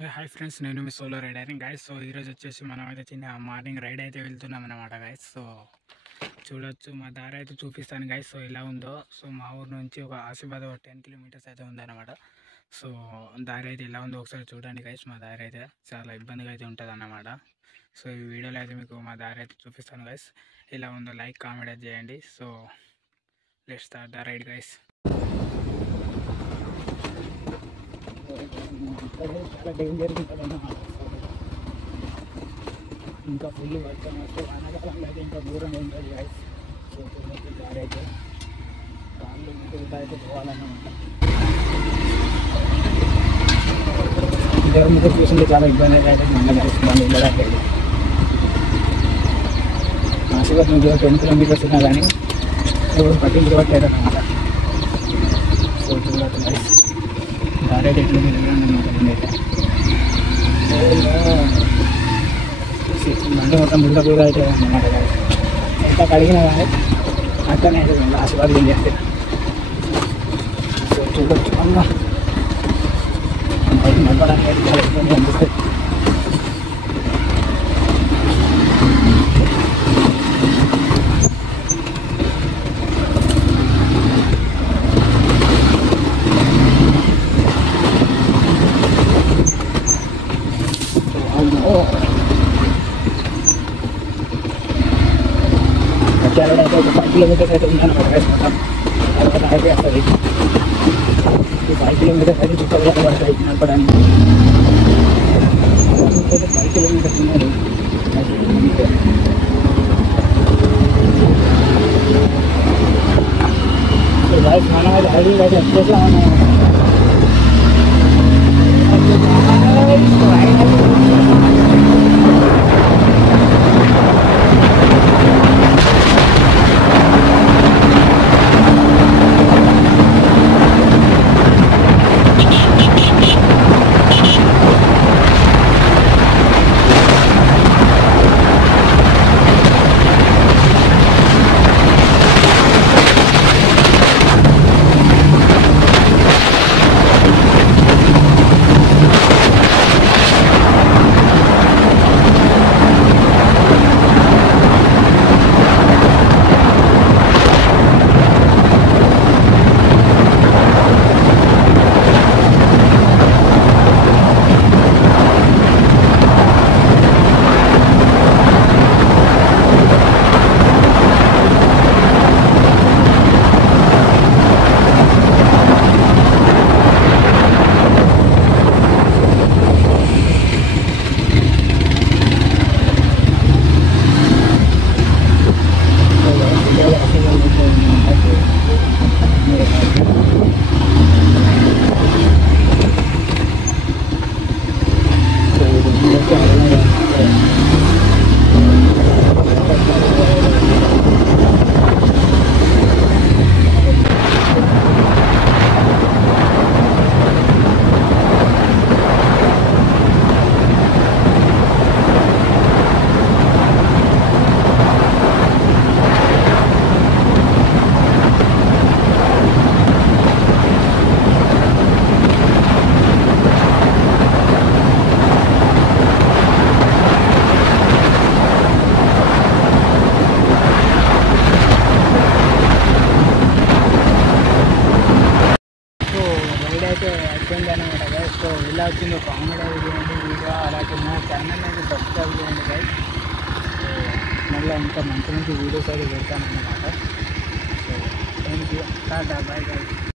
Hi friends, నేను మీ solo rider guys. So ఈరోజు వచ్చేసి మనం అయితే చిన్న మార్నింగ్ రైడ్ అయితే వెళ్తున్నాం అనమాట గైస్. సో చూడొచ్చు, మా దారి అయితే చూపిస్తాను గైస్. సో ఎలా ఉందో, సో మా ఊరు నుంచి ఒక ఆసిఫాబాద్ 10 కిలోమీటర్స్ అయితే ఉందన్నమాట. సో దారి అయితే ఎలా ఉందో ఒకసారి చూడండి గైస్. మా దారి అయితే చాలా ఇబ్బందిగా అయితే ఉంటుంది అన్నమాట. సో ఈ వీడియోలో అయితే మీకు మా దారి అయితే చూపిస్తాను గైస్. ఎలా ఉందో లైక్ కామెంట్ చేయండి. So let's start the ride guys. చాలా డేంజర్ ఉంటుంది అన్నమాట. ఇంకా ఫుల్ వర్షం వస్తే వానాకాలంలో అయితే ఇంకా దూరం ఉంటుంది గైస్. సో చూడండి, దారి అయితే కాళ్ళు మీద అయితే పోవాలన్నమాట. ఇంతకు ముందు చూసింది చాలా ఇబ్బంది అయితే మన గైస్. మనం వెళ్ళడానికి ఆశీర్వాద్ నుంచి 10 కిలోమీటర్స్ ఉన్నా కానీ ఎవరు పట్టించుకోవట్లేదు అన్నమాట. సో చూడవచ్చు గైస్, దారి అయితే ఎట్లా వెళ్ళాలన్నమాట. బండి మొత్తం బుద్ధ కూడా అయితే అన్నమాట. ఎంత కడిగినా కానీ అట్లనే అయితే ఆశీర్వాదం చేస్తే. సో చూడొచ్చు, అమ్మ బయట నడపడానికి అయితే చాలా ఇబ్బంది అనిపిస్తుంది. వచ్చారంటే అయితే ఒక 5 కిలోమీటర్స్ అయితే ఉందన్నమాట గైస్. మొత్తం తర్వాత హైవే వస్తుంది. ఈ 5 కిలోమీటర్స్ అయితే చుట్టూ పడతాయి నడపడానికి. 5 కిలోమీటర్స్ ఉన్నది గైస్. మనం అయితే హైవే అయితే వచ్చేసాము. అయితే అయిపోయింది అనమాట గైస్. సో ఇలా వచ్చింది కామెడీ చేయండి వీడియో, అలాగే నా ఛానల్ అయితే సబ్స్క్రైబ్ చేయండి గైస్. సో మళ్ళీ ఇంకా మంచి మంచి వీడియోస్ అయితే పెడతాను అన్నమాట. So thank you, tata, bye guys.